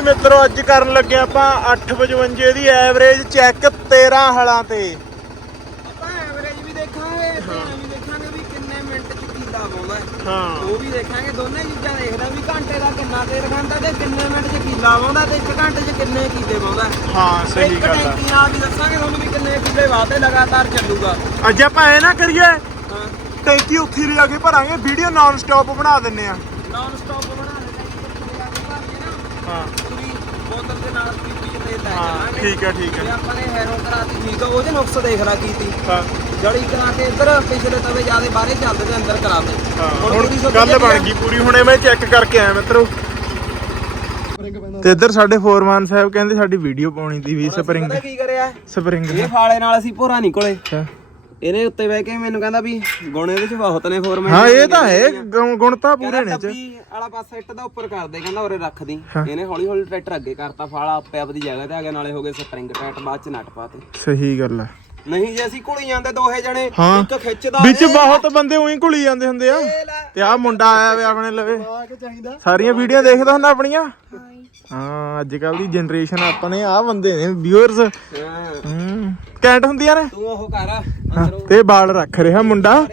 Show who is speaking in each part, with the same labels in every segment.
Speaker 1: ਮਿੱਤਰੋ ਅੱਜ ਕਰਨ ਲੱਗੇ ਆਪਾਂ 855 ਦੀ ਐਵਰੇਜ ਚੈੱਕ 13 ਹਲਾਂ ਤੇ।
Speaker 2: ਆਪਾਂ ਐਵਰੇਜ ਵੀ ਦੇਖਾਂਗੇ ਤੇ ਐਂ ਵੀ ਦੇਖਾਂਗੇ ਵੀ ਕਿੰਨੇ ਮਿੰਟ ਚ ਕੀਲਾ ਪਾਉਂਦਾ ਹੈ।
Speaker 1: ਹਾਂ।
Speaker 2: ਉਹ ਵੀ ਦੇਖਾਂਗੇ ਦੋਨੇ ਚੀਜ਼ਾਂ ਦੇਖਦਾ ਵੀ ਘੰਟੇ ਦਾ ਕਿੰਨਾ ਤੇਲ ਖਾਂਦਾ ਤੇ ਕਿੰਨੇ ਮਿੰਟ ਚ ਕੀਲਾ ਪਾਉਂਦਾ ਤੇ ਇੱਕ ਘੰਟੇ ਚ ਕਿੰਨੇ ਕੀਲੇ ਪਾਉਂਦਾ ਹੈ।
Speaker 1: ਹਾਂ ਸਹੀ
Speaker 2: ਇੱਕ
Speaker 1: ਗੱਲ ਆ।
Speaker 2: ਟੈਂਕੀ ਨਾਲ ਵੀ ਦੱਸਾਂਗੇ ਤੁਹਾਨੂੰ ਵੀ ਕਿੰਨੇ ਕੀਲੇ ਵਾਤੇ ਲਗਾਤਾਰ ਚੱਲੂਗਾ।
Speaker 1: ਅੱਜ ਆਪਾਂ ਐ ਨਾ ਕਰੀਏ
Speaker 2: ਹਾਂ।
Speaker 1: ਟੈਂਕੀ ਉੱਥੇ ਲਿਆ ਕੇ ਭਰਾਂਗੇ ਵੀਡੀਓ ਨਾਨ ਸਟਾਪ ਬਣਾ ਦਿੰਨੇ ਆ।
Speaker 2: ਨਾਨ ਸਟਾਪ ਬਣਾ ਦੇ ਟੈਂਕੀ ਲਗਾ ਕੇ ਭਰ ਕੇ ਨਾ।
Speaker 1: ਹਾਂ।
Speaker 2: ਬੋਤਲ ਦੇ ਨਾਲ ਪੀਪੀ ਚ ਤੇਲ ਲੈ
Speaker 1: ਹਾਂ
Speaker 2: ਜਾਵਾਂਗੇ।
Speaker 1: ਠੀਕ ਆ ਠੀਕ
Speaker 2: ਜੇ
Speaker 1: ਆ
Speaker 2: ਆਪਾਂ ਨੇ ਹੈਰੋ ਕਰਾਤੀ ਠੀਕ ਆ ਉਹਦੇ ਨੁਕਸ ਦੇਖ ਲਾ ਕੀਤੀ।
Speaker 1: ਹਾਂ।
Speaker 2: ਜੜੀ ਕਰਾ ਕੇ ਇੱਧਰ ਪਿਛਲੇ ਤਵੇ ਜਿਆਦੇ ਬਾਹਰੇ ਚੱਲਦੇ ਤੇ ਅੰਦਰ ਕਰਾ ਦੇ।
Speaker 1: ਹਾਂ,
Speaker 2: ਹੁਣ
Speaker 1: ਹੁਣ
Speaker 2: ਪੂਰੀ ਸੁੱਕ
Speaker 1: ਗੱਲ
Speaker 2: ਚੱਲੀ
Speaker 1: ਬਣ
Speaker 2: ਆ।
Speaker 1: ਗਈ ਪੂਰੀ ਹੁਣੇ ਮੈਂ ਚੈੱਕ ਕਰਕੇ ਆਇਆ ਮਿੱਤਰੋ। ਤੇ ਇੱਧਰ ਸਾਡੇ ਫੋਰਮਾਨ ਸਾਹਿਬ ਕਹਿੰਦੇ ਸਾਡੀ ਵੀਡੀਓ ਪਾਉਣੀ ਦੀ ਵੀ
Speaker 2: ਹੁਣ ਅਸੀਂ
Speaker 1: ਸਪਰਿੰਗ
Speaker 2: ਪਤਾ ਕੀ ਕਰਿਆ?
Speaker 1: ਸਪਰਿੰਗ
Speaker 2: ਇਹ ਫਾਲੇ ਨਾਲ ਅਸੀਂ ਭੋਰਾ ਨਹੀਂ ਕੋਲੇ।
Speaker 1: ਅੱਛਾ।
Speaker 2: ਇਹਨੇ ਉੱਤੇ ਬਹਿ ਕੇ ਮੈਨੂੰ ਕਹਿੰਦਾ ਵੀ ਗੁਣ ਇਹਦੇ ਚ ਬਹੁਤ ਨੇ ਫੋਰਮੈਟ
Speaker 1: ਹਾਂ ਇਹ ਤਾਂ ਹੈ ਗੁਣ- ਗੁਣ ਤਾਂ ਪੂਰੇ ਨੇ ਚ।
Speaker 2: ਡੱਬੀ ਵਾਲਾ ਪਾਸਾ ਇੱਟ ਦਾ ਉੱਪਰ ਕਰ ਦੇ ਕਹਿੰਦਾ ਉਰੇ ਰੱਖ ਦੀ। ਇਹਨੇ ਹੌਲੀ ਹੌਲੀ ਟਰੈਕਟਰ ਅੱਗੇ ਕਰਤਾ ਫਾਲਾ ਆਪੇ ਆਪਦੀ ਜਗ੍ਹਾ ਤੇ ਆ ਗਿਆ ਨਾਲੇ ਹੋ ਗਏ ਸਪਰਿੰਗ ਟਾਈਟ ਬਾਅਦ ਚ ਨਟ ਪਾਤੇ।
Speaker 1: ਸਹੀ ਗੱਲ ਆ।
Speaker 2: ਨਹੀਂ ਜੇ ਅਸੀਂ ਘੁਲੀ ਜਾਂਦੇ ਦੋਹੇ ਜਣੇ
Speaker 1: ਹਾਂ।
Speaker 2: ਇੱਕ ਖਿੱਚਦਾ
Speaker 1: ਵਿੱਚ
Speaker 2: ਇਹ
Speaker 1: ਬਹੁਤ ਬੰਦੇ ਉਹੀ ਘੁਲੀ ਜਾਂਦੇ ਹੁੰਦੇ ਆ।
Speaker 2: ਇਹ ਲੈ।
Speaker 1: ਤੇ ਆ ਮੁੰਡਾ ਆਇਆ ਵੇ ਆਪਣੇ ਲਵੇ। ਸਾਰੀਆਂ ਵੀਡੀਓ ਦੇਖਦਾ ਹੁੰਦਾ ਆਪਣੀਆਂ? ਹਾਂ। ਅੱਜ ਕੱਲ ਦੀ ਜਨਰੇਸ਼ਨ ਆਪਣੇ ਆ ਬੰਦੇ ਨੇ ਵਿਊਅਰਸ
Speaker 2: ਹਾਂ।
Speaker 1: ਹੂੰ। ਕੈਂਟ ਹੁੰਦੀਆਂ ਨੇ।
Speaker 2: ਤੂੰ ਉਹ ਕਰ।
Speaker 1: ਹਾਂ, ਤੇ ਬਾਲ ਰੱਖ ਰਿਹਾ ਮੁੰਡਾ।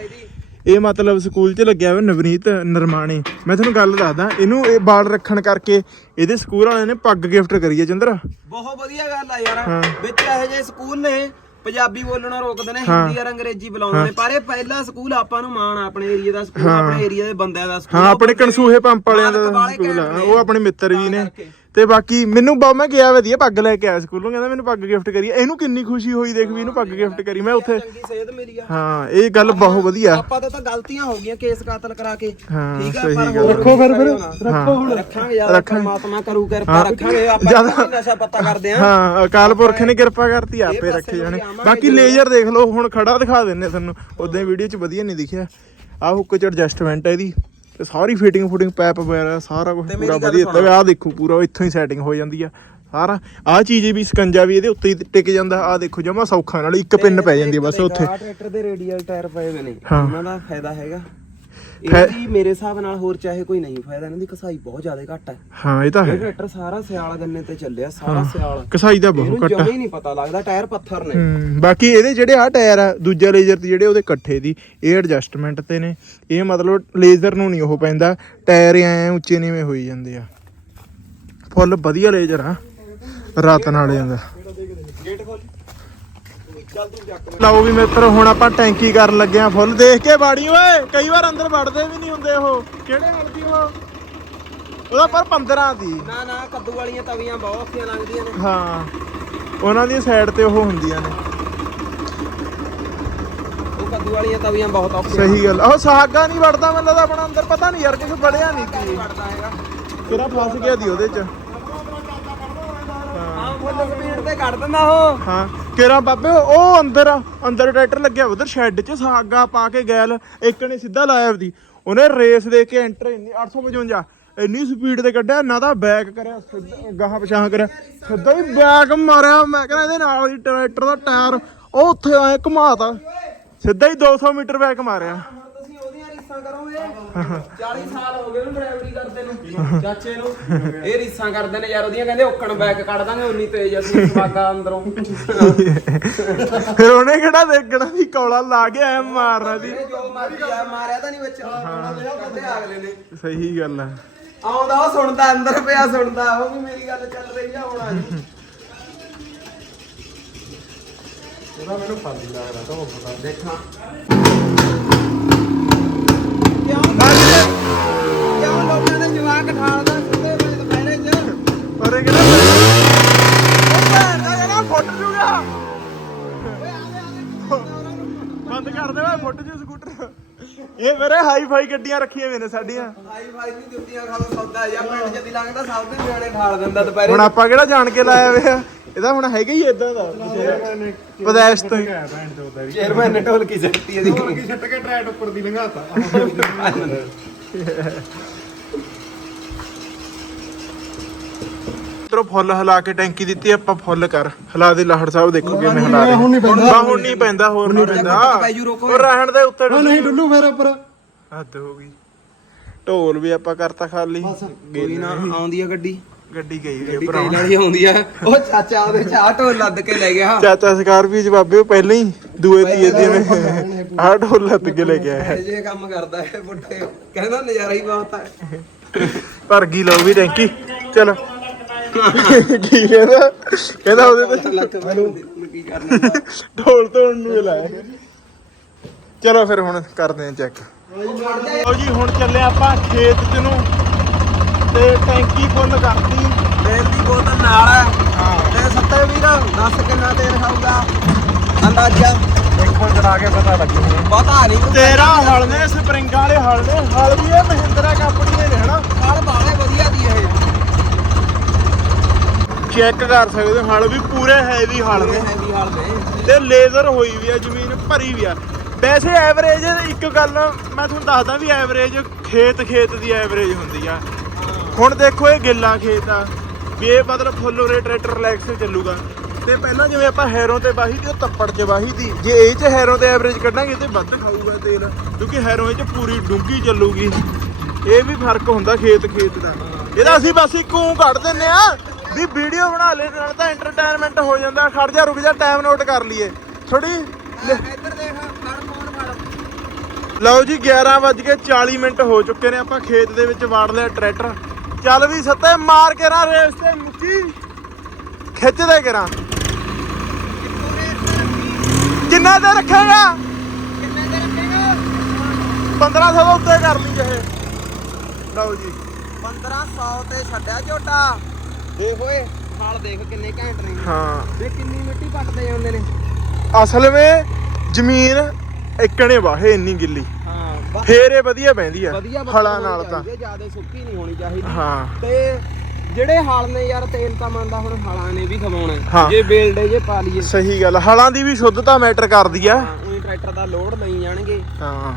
Speaker 1: ਇਹ ਮਤਲਬ ਸਕੂਲ 'ਚ ਲੱਗਿਆ ਹੋਇਆ ਨਵਨੀਤ ਨਰਮਾਣੇ। ਮੈਂ ਤੁਹਾਨੂੰ ਗੱਲ ਦੱਸਦਾ ਇਹਨੂੰ ਇਹ ਬਾਲ ਰੱਖਣ ਕਰਕੇ ਇਹਦੇ ਸਕੂਲ ਵਾਲਿਆਂ ਨੇ ਪੱਗ ਗਿਫਟ ਕਰੀ ਹੈ ਚੰਦਰ
Speaker 2: ਬਹੁਤ ਵਧੀਆ ਗੱਲ ਆ ਯਾਰ।
Speaker 1: ਹਾਂ।
Speaker 2: ਵਿੱਚ ਇਹੋ ਜਿਹੇ ਸਕੂਲ ਨੇ ਪੰਜਾਬੀ ਬੋਲਣੋਂ ਰੋਕਦੇ ਨੇ ਹਿੰਦੀ ਔਰ ਅੰਗਰੇਜ਼ੀ ਬੁਲਾਉਂਦੇ ਨੇ। ਪਰ ਇਹ ਪਹਿਲਾ ਸਕੂਲ ਆਪਾਂ ਨੂੰ ਮਾਣ ਆ ਆਪਣੇ ਏਰੀਆ ਦਾ ਸਕੂਲ ਆਪਣੇ ਏਰੀਆ ਦੇ ਬੰਦਿਆਂ ਦਾ ਸਕੂਲ।
Speaker 1: ਹਾਂ ਆਪਣੇ ਕਨਸੂਹੇ ਪੰਪ ਵਾਲਿਆਂ ਦਾ ਸਕੂਲ ਆ। ਉਹ ਆਪਣੇ ਮਿੱਤਰ ਵੀ ਨੇ।
Speaker 2: ਕਰਕੇ।
Speaker 1: ਤੇ ਬਾਕੀ ਮੈਨੂੰ ਬਾ ਮੈਂ ਗਿਆ ਵਧੀਆ ਪੱਗ ਲੈ ਕੇ ਆਇਆ ਸਕੂਲੋਂ ਕਹਿੰਦਾ ਮੈਨੂੰ ਪੱਗ ਗਿਫਟ ਕਰੀ ਇਹਨੂੰ ਕਿੰਨੀ ਖੁਸ਼ੀ ਹੋਈ ਦੇਖ ਵੀ ਇਹਨੂੰ ਪੱਗ ਗਿਫਟ ਕਰੀ। ਮੈਂ ਉੱਥੇ
Speaker 2: ਚੰਗੀ ਆ।
Speaker 1: ਹਾਂ ਇਹ ਗੱਲ ਬਹੁਤ ਵਧੀਆ।
Speaker 2: ਆਪਾਂ ਤੇ ਤਾਂ ਗਲਤੀਆਂ ਹੋ ਗਈਆਂ ਕੇਸ ਕਾਤਲ ਕਰਾ ਕੇ।
Speaker 1: ਹਾਂ,
Speaker 2: ਠੀਕ ਆ
Speaker 1: ਸਹੀ
Speaker 2: ਪਰ
Speaker 1: ਗੱਲ।
Speaker 2: ਹੋਰ
Speaker 1: ਰੱਖੋ ਫਿਰ- ਫਿਰ। ਰੱਖੋ
Speaker 2: ਹੁਣ। ਰੱਖਾਂਗੇ ਯਾਰ ਪਰਮਾਤਮਾ ਕਰੂ ਕਿਰਪਾ ਰੱਖਾਂਗੇ। ਆਪਾਂ
Speaker 1: ਜ਼ਿਆਦਾ-
Speaker 2: ਨਸ਼ਾ ਪੱਤਾ ਕਰਦੇ ਆ।
Speaker 1: ਹਾਂ ਅਕਾਲ ਪੁਰਖ ਨੇ ਕਿਰਪਾ ਕਰਤੀ ਆਪੇ ਰੱਖੇ ਜਾਣੇ। ਬਾਕੀ ਲੇਜ਼ਰ ਦੇਖ ਲਓ ਹੁਣ ਖੜਾ ਦਿਖਾ ਦਿੰਨੇ ਤੁਹਾਨੂੰ। ਉਦਾਂ ਵੀਡੀਓ 'ਚ ਵਧੀਆ ਨਹੀਂ ਦਿਖਿਆ। ਆਹ ਹੁੱਕ 'ਚ ਐਡਜਸਟਮੈਂਟ ਹੈ ਇਹਦੀ। ਤੇ ਸਾਰੀ ਫਿਟਿੰਗ ਫੁਟਿੰਗ ਪੈਪ ਵਗੈਰਾ ਸਾਰਾ ਕੁਝ ਪੂਰਾ ਵਧੀਆ। ਦਿੱਤਾ ਆਹ ਦੇਖੋ ਪੂਰਾ ਇੱਥੋਂ ਹੀ ਸੈਟਿੰਗ ਹੋ ਜਾਂਦੀ ਆ। ਸਾਰਾ ਆਹ ਚੀਜ਼ ਵੀ ਸਕੰਜਾ ਵੀ ਇਹਦੇ ਉੱਤੇ ਹੀ ਟਿਕ ਜਾਂਦਾ। ਆਹ ਦੇਖੋ ਜਮਾ ਸੌਖਾ ਨਾਲ ਇੱਕ ਪਿੰਨ ਪੈ ਜਾਂਦੀ ਬਸ ਉੱਥੇ।
Speaker 2: ਟਰੈਕਟਰ ਦੇ ਰੇਡੀਅਲ ਟਾਇਰ ਪਏ ਹੋਏ ਨੇ। ਉਹਨਾਂ ਦਾ ਫਾਇਦਾ ਹੈਗਾ। ਇਹਦੀ ਮੇਰੇ ਹਿਸਾਬ ਨਾਲ ਹੋਰ ਚਾਹੇ ਕੋਈ ਨਹੀਂ ਫਾਇਦਾ ਇਹਨਾਂ ਦੀ ਕਸਾਈ ਬਹੁਤ ਜ਼ਿਆਦਾ ਘੱਟ ਹੈ।
Speaker 1: ਹਾਂ ਇਹ ਤਾਂ
Speaker 2: ਇਹ
Speaker 1: ਹੈ
Speaker 2: ਟਰੈਕਟਰ ਸਾਰਾ ਸਿਆਲ ਗੰਨੇ ਤੇ ਚੱਲਿਆ ਸਾਰਾ ਸਿਆਲ।
Speaker 1: ਕਸਾਈ ਦਾ ਬਹੁਤ
Speaker 2: ਇਹਨੂੰ
Speaker 1: ਘੱਟ ਆ
Speaker 2: ਜਮੇ ਨਹੀਂ ਪਤਾ ਲੱਗਦਾ ਟਾਇਰ ਪੱਥਰ ਨੇ।
Speaker 1: ਹੂੰ ਬਾਕੀ ਇਹਦੇ ਜਿਹੜੇ ਆ ਟਾਇਰ ਆ ਦੂਜਾ ਲੇਜ਼ਰ ਤੇ ਜਿਹੜੇ ਉਹਦੇ ਇਕੱਠੇ ਦੀ ਇਹ ਐਡਜਸਟਮੈਂਟ ਤੇ ਨੇ। ਇਹ ਮਤਲਬ ਲੇਜ਼ਰ ਨੂੰ ਨਹੀਂ ਉਹ ਪੈਂਦਾ ਟਾਇਰ ਐ ਉੱਚੇ ਨੀਵੇਂ ਹੋਈ ਜਾਂਦੇ ਆ। ਫੁੱਲ ਵਧੀਆ ਲੇਜ਼ਰ ਆ ਰਾਤ ਨਾਲ ਜਾਂਦਾ
Speaker 2: ਗੇਟ ਖੋਲ ਚੱਲ ਤੂੰ ਜੱਕ
Speaker 1: ਲਓ ਵੀ ਮਿੱਤਰ ਹੁਣ ਆਪਾਂ ਟੈਂਕੀ ਕਰਨ ਲੱਗੇ ਆ ਫੁੱਲ। ਦੇਖ ਕੇ ਬਾੜੀ ਓਏ! ਕਈ ਵਾਰ ਅੰਦਰ ਵੜਦੇ ਵੀ ਨਹੀਂ ਹੁੰਦੇ ਉਹ। ਕਿਹੜੇ ਦੀ ਉਹ? ਉਹਦਾ ਪਰ 15 ਦੀ
Speaker 2: ਨਾ ਨਾ ਕੱਦੂ ਵਾਲੀਆਂ ਤਵੀਆਂ ਬਹੁਤ ਔਖੀਆਂ ਲੱਗਦੀਆਂ ਨੇ।
Speaker 1: ਹਾਂ। ਉਹਨਾਂ ਦੀ ਸਾਈਡ ਤੇ ਉਹ ਹੁੰਦੀਆਂ ਨੇ।
Speaker 2: ਉਹ ਕੱਦੂ ਵਾਲੀਆਂ ਤਵੀਆਂ ਬਹੁਤ ਔਖੀਆਂ।
Speaker 1: ਸਹੀ ਗੱਲ। ਉਹ ਸਾਗਾ ਨਹੀਂ ਵੜਦਾ ਮੈਨੂੰ ਲੱਗਦਾ ਆਪਣਾ ਅੰਦਰ ਪਤਾ ਨਹੀਂ ਯਾਰ ਕੁਝ ਵੜਿਆ ਨਹੀਂ ਕੀ
Speaker 2: ਵੜਦਾ ਹੈਗਾ।
Speaker 1: ਕਿਹੜਾ ਫਸ ਗਿਆ ਦੀ ਉਹਦੇ ਚ।
Speaker 2: ਫੁੱਲ ਸਪੀਡ ਤੇ ਕੱਢ ਦਿੰਦਾ ਉਹ।
Speaker 1: ਹਾਂ ਕਿਹੜਾ ਬਾਬੇ ਉਹ ਅੰਦਰ ਆ, ਅੰਦਰ ਟਰੈਕਟਰ ਲੱਗਿਆ ਉਧਰ ਸ਼ੈੱਡ 'ਚ ਸਾਗਾ ਪਾ ਕੇ ਗੈਲ ਇੱਕ ਨੇ ਸਿੱਧਾ ਲਾਇਆ ਦੀ ਉਹਨੇ ਰੇਸ ਦੇ ਕੇ ਐਂਟਰ ਇੰਨੀ 855 ਇੰਨੀ ਸਪੀਡ ਤੇ ਕੱਢਿਆ ਨਾ ਤਾਂ ਬੈਕ ਕਰਿਆ ਸਿੱਧਾ ਗਾਹਾਂ ਪਛਾਂ ਕਰਿਆ ਸਿੱਧਾ ਹੀ ਬੈਕ ਮਾਰਿਆ ਮੈਂ ਕਹਿੰਦਾ ਇਹਦੇ ਨਾਲ ਦੀ ਟਰੈਕਟਰ ਦਾ ਟਾਇਰ ਉਹ ਉੱਥੇ ਐ ਘੁਮਾਤਾ ਸਿੱਧਾ ਹੀ 200 ਮੀਟਰ ਬੈਕ ਮਾਰਿਆ।
Speaker 2: ਹੁਣ ਤੁਸੀਂ ਉਹਦੀਆਂ ਰੀਸਾਂ ਕਰੋਗੇ? 40 ਸਾਲ ਹੋ ਗਏ ਉਹਨੂੰ ਡਰਾਈਵਰੀ ਕਰਦੇ ਨੂੰ। ਚਾਚੇ ਨੂੰ। ਇਹ ਰੀਸਾਂ ਕਰਦੇ ਨੇ ਯਾਰ ਉਹਦੀਆਂ ਕਹਿੰਦੇ ਓਕਣ ਬੈਕ ਕੱਢ ਦਾਂਗੇ ਉਨੀ ਤੇਜ਼ ਅਸੀਂ ਸਵਾਗਾ ਅੰਦਰੋਂ।
Speaker 1: ਫਿਰ ਉਹਨੇ ਕਿਹੜਾ ਦੇਖਣਾ ਵੀ ਕੌਲਾ ਲਾ ਕੇ ਐ ਮਾਰਨਾ ਸੀ
Speaker 2: ਇਹ ਜੋ ਮਰਜ਼ੀ ਆ ਮਾਰਿਆ ਤਾਂ ਨਹੀਂ ਵਿੱਚ। ਕੱਢੇ ਅਗਲੇ ਨੇ।
Speaker 1: ਸਹੀ ਗੱਲ ਆ।
Speaker 2: ਆਉਂਦਾ ਉਹ ਸੁਣਦਾ ਅੰਦਰ ਪਿਆ ਸੁਣਦਾ ਉਹ ਵੀ ਮੇਰੀ ਗੱਲ ਚੱਲ ਰਹੀ ਆ ਹੁਣ ਆ ਜੀ।
Speaker 1: ਉਹਦਾ ਮੈਨੂੰ ਫਾਲੀ ਲੱਗਦਾ ਤਾਂ ਉਹ ਪਤਾ
Speaker 2: ਦੇਖਾਂ। ਕਿਉਂ ਕਿਉਂ ਲੋਕਾਂ ਦੇ ਜਵਾਕ ਠਾਲਦਾ ਸੁੱਤੇ ਪਏ ਦੁਪਹਿਰੇ ਚ
Speaker 1: ਪਰ ਇਹ ਕਿਹੜਾ ਉਹ ਭੈਣ ਦਾ ਜਿਹੜਾ ਫੁੱਟ ਜੂਗਾ ਬੰਦ ਕਰ ਦੇ ਓਏ ਫੁੱਟ ਜੂ ਸਕੂਟਰ। ਇਹ ਮੇਰੇ ਹਾਈ ਫਾਈ ਗੱਡੀਆਂ ਰੱਖੀਆਂ ਹੋਈਆਂ ਨੇ ਸਾਡੀਆਂ।
Speaker 2: ਹਾਈ ਫਾਈ ਦੀ ਜੁੱਤੀਆਂ ਖਾਲ ਸੌਦਾ ਜਾਂ ਪਿੰਡ ਜਦੀ ਲੰਘਦਾ ਸਭ ਦੇ ਨਿਆਣੇ ਠਾਲ ਦਿੰਦਾ ਦੁਪਹਿਰੇ।
Speaker 1: ਹੁਣ ਆਪਾਂ ਕਿਹੜਾ ਜਾਣ ਕੇ ਲਾਇਆ ਵੇ ਆ? ਇਹਦਾ ਹੁਣ ਹੈਗਾ ਹੀ ਇਦਾਂ ਦਾ ਪਦੈਸ਼ ਤੋਂ ਹੀ।
Speaker 2: ਚੇਅਰਮੈਨ ਨੇ ਢੋਲਕੀ ਸੱਟੀ ਇਹਦੀ।
Speaker 3: ਛੱਟ ਕੇ ਟਰੈਟ ਉੱਪਰ ਦੀ ਲੰਘਾਤਾ।
Speaker 1: ਤਰੋ ਫੁੱਲ ਹਿਲਾ ਕੇ ਟੈਂਕੀ ਦਿੱਤੀ ਆਪਾਂ ਫੁੱਲ ਕਰ। ਹਿਲਾ ਦੇ ਲਾਹੜ ਸਾਹਿਬ ਦੇਖੋ ਕਿਵੇਂ ਹਿਲਾ ਦੇ।
Speaker 3: ਹੁਣ ਨਹੀਂ ਪੈਂਦਾ।
Speaker 1: ਬਾ ਹੁਣ ਨਹੀਂ ਪੈਂਦਾ ਹੋਰ ਨਹੀਂ ਪੈਂਦਾ। ਉਹ ਰਹਿਣ ਦੇ ਉੱਤੇ
Speaker 3: ਨਹੀਂ ਡੁੱਲੂ ਫੇਰ ਉੱਪਰ।
Speaker 1: ਹੱਦ ਹੋ ਗਈ। ਢੋਲ ਵੀ ਆਪਾਂ ਕਰਤਾ ਖਾਲੀ।
Speaker 2: ਕੋਈ ਨਾ ਆਉਂਦੀ ਆ ਗੱਡੀ।
Speaker 1: ਗੱਡੀ ਗਈ ਹੋਈ ਆ
Speaker 2: ਗੱਡੀ
Speaker 1: ਭਰਾ
Speaker 2: ਵਾਲੀ ਆਉਂਦੀ ਆ। ਉਹ ਚਾਚਾ ਉਹਦੇ ਚ ਆਹ ਢੋਲ ਲੱਦ ਕੇ ਲੈ ਗਿਆ।
Speaker 1: ਚਾਚਾ ਸਕਾਰਪੀਓ ਚ ਬਾਬੇ ਉਹ ਪਹਿਲਾਂ ਹੀ ਦੂਏ ਤੀਏ ਦਿਨ। ਆਹ ਢੋਲ ਲੱਤ ਕੇ ਲੈ ਆਇਆ।
Speaker 2: ਇਹ ਜੇ ਕੰਮ ਕਰਦਾ ਹੈ ਬੁੱਢੇ ਕਹਿੰਦਾ ਨਜ਼ਾਰਾ ਹੀ ਬਹੁਤ ਹੈ
Speaker 1: ਭਰ ਗਈ ਲਓ ਵੀ ਟੈਂਕੀ ਚਲੋ। ਕੀ ਕਹਿੰਦਾ? ਕਹਿੰਦਾ ਉਹਦੇ ਤੇ
Speaker 2: ਲੱਖ ਮੈਨੂੰ ਕੀ ਕਰਨਾ?
Speaker 1: ਢੋਲ ਤੋੜਨ ਨੂੰ ਹੀ ਲਾਇਆ। ਚਲੋ ਫਿਰ ਹੁਣ ਕਰਦੇ ਹਾਂ ਚੈੱਕ ਲਓ ਜੀ ਹੁਣ ਚੱਲੇ ਆਪਾਂ ਖੇਤ ਚ ਨੂੰ। ਤੇ ਟੈਂਕੀ ਫੁੱਲ ਕਰਤੀ।
Speaker 2: ਤੇਲ ਦੀ ਬੋਤਲ ਨਾਲ ਹੈ। ਤੇ ਸੱਤੇ ਵੀਰ ਦੱਸ ਕਿੰਨਾ ਤੇਲ ਖਾਊਗਾ? ਅੰਦਾਜ਼ਾ?
Speaker 1: ਦੇਖੋ ਚਲਾ ਕੇ ਪਤਾ ਲੱਗੂ।
Speaker 2: ਪਤਾ ਨਹੀਂ
Speaker 1: ਤੇਰਾ ਹਲ ਨੇ ਸਪਰਿੰਗਾਂ ਵਾਲੇ ਹਲ ਨੇ ਹਲ ਵੀ ਇਹ ਮਹਿੰਦਰਾ ਕੰਪਨੀ ਦੇ ਨੇ ਹਨਾ?
Speaker 2: ਨਾਲ ਬਾਲੇ ਵਧੀਆ ਦੀ ਇਹ।
Speaker 1: ਚੈੱਕ ਕਰ ਸਕਦੇ ਹੋ ਹਲ ਵੀ ਪੂਰੇ ਹੈਵੀ ਹਲ ਨੇ
Speaker 2: ਹੈਵੀ ਹਾਲ ਦੇ
Speaker 1: ਤੇ ਲੇਜ਼ਰ ਹੋਈ ਵੀ ਆ ਜ਼ਮੀਨ ਭਰੀ ਵੀ ਆ। ਵੈਸੇ ਐਵਰੇਜ ਇੱਕ ਗੱਲ ਮੈਂ ਤੁਹਾਨੂੰ ਦੱਸਦਾ ਵੀ ਐਵਰੇਜ ਖੇਤ ਖੇਤ ਦੀ ਐਵਰੇਜ ਹੁੰਦੀ ਆ। ਹੁਣ ਦੇਖੋ ਇਹ ਗਿੱਲਾ ਖੇਤ ਆ। ਵੀ ਇਹ ਮਤਲਬ ਫੁੱਲ ਰੇ ਟਰੈਕਟਰ ਰਿਲੈਕਸ ਚੱਲੂਗਾ। ਤੇ ਪਹਿਲਾਂ ਜਿਵੇਂ ਆਪਾਂ ਹੈਰੋਂ ਤੇ ਵਾਹੀ ਤੇ ਉਹ ਤੱਪੜ 'ਚ ਵਾਹੀ ਦੀ, ਜੇ ਇਹ 'ਚ ਹੈਰੋਂ ਤੇ ਐਵਰੇਜ ਕੱਢਾਂਗੇ ਤੇ ਵੱਧ ਖਾਊਗਾ ਤੇਲ, ਕਿਉਂਕਿ ਹੈਰੋਂ ਇਹ 'ਚ ਪੂਰੀ ਡੂੰਗੀ ਚੱਲੂਗੀ। ਇਹ ਵੀ ਫ਼ਰਕ ਹੁੰਦਾ ਖੇਤ ਖੇਤ ਦਾ। ਇਹਦਾ ਅਸੀਂ ਬਸ ਇੱਕੋ ਕੱਢ ਦਿੰਨੇ ਆ ਵੀ ਵੀਡੀਓ ਬਣਾ ਲੈਣ ਨਾਲ ਤਾਂ ਐਂਟਰਟੇਨਮੈਂਟ ਹੋ ਜਾਂਦਾ। ਖੜ ਜਾ, ਰੁਕ ਜਾ ਟਾਈਮ ਨੋਟ ਕਰ ਲਈਏ। ਥੋੜੀ
Speaker 2: ਇੱਧਰ ਦੇਖ ਫੜ ਫੋਨ ਫੜ
Speaker 1: ਲਓ ਜੀ 11 ਵੱਜ ਕੇ 40 ਮਿੰਟ ਹੋ ਚੁੱਕੇ ਨੇ ਆਪਾਂ ਖੇਤ ਦੇ ਵਿੱਚ ਵਾੜ ਲਿਆ ਟਰੈਕਟਰ। ਚੱਲ ਵੀ ਸੱਤੇ ਮਾਰ ਕੇ ਰਾ ਰੇਸ ਤੇ ਮੁੱਕੀ ਖਿੱਚ ਦੇ ਕਰਾਂ। ਕਿੰਨਾ ਤੇ ਰੱਖੇਗਾ?
Speaker 2: ਕਿੰਨੇ ਦੇ ਰੱਖੇਗਾ
Speaker 1: 1500 ਤੋਂ ਉੱਤੇ ਕਰ ਲਈ ਇਹ। ਲਓ ਜੀ।
Speaker 2: 1500 ਤੇ ਛੱਡਿਆ ਝੋਟਾ। ਦੇਖ ਓਏ। ਹਾਲ ਦੇਖ ਕਿੰਨੇ ਘੈਂਟ ਨੇ।
Speaker 1: ਹਾਂ।
Speaker 2: ਦੇਖ ਕਿੰਨੀ ਮਿੱਟੀ ਪੱਟਦੇ ਜਾਂਦੇ ਨੇ।
Speaker 1: ਅਸਲ ਵਿੱਚ ਜ਼ਮੀਨ ਇੱਕਣੇ ਵਾਹੇ ਇੰਨੀ ਗਿੱਲੀ। ਫੇਰ ਇਹ ਵਧੀਆ ਬਹਿੰਦੀ ਆ
Speaker 2: ਵਧੀਆ
Speaker 1: ਹਲਾਂ ਨਾਲ ਤਾਂ।
Speaker 2: ਜ਼ਿਆਦਾ ਸੁੱਕੀ ਨਹੀਂ ਹੋਣੀ ਚਾਹੀਦੀ।
Speaker 1: ਹਾਂ।
Speaker 2: ਤੇ ਜਿਹੜੇ ਹਾਲ ਨੇ ਯਾਰ ਤੇਲ ਤਾਂ ਮੰਨਦਾ ਹੁਣ ਹਾਲਾਂ ਨੇ ਵੀ ਖਵਾਉਣਾ। ਹੈ।
Speaker 1: ਹਾਂ।
Speaker 2: ਜੇ ਬੇਲਡੇ ਜੇ ਪਾ ਲਈਏ।
Speaker 1: ਸਹੀ ਗੱਲ ਹਲਾਂ ਦੀ ਵੀ ਸ਼ੁੱਧਤਾ ਮੈਟਰ ਕਰਦੀ ਆ।
Speaker 2: ਉਹੀ ਟਰੈਕਟਰ ਦਾ ਲੋਡ ਲਈ ਜਾਣਗੇ।
Speaker 1: ਹਾਂ।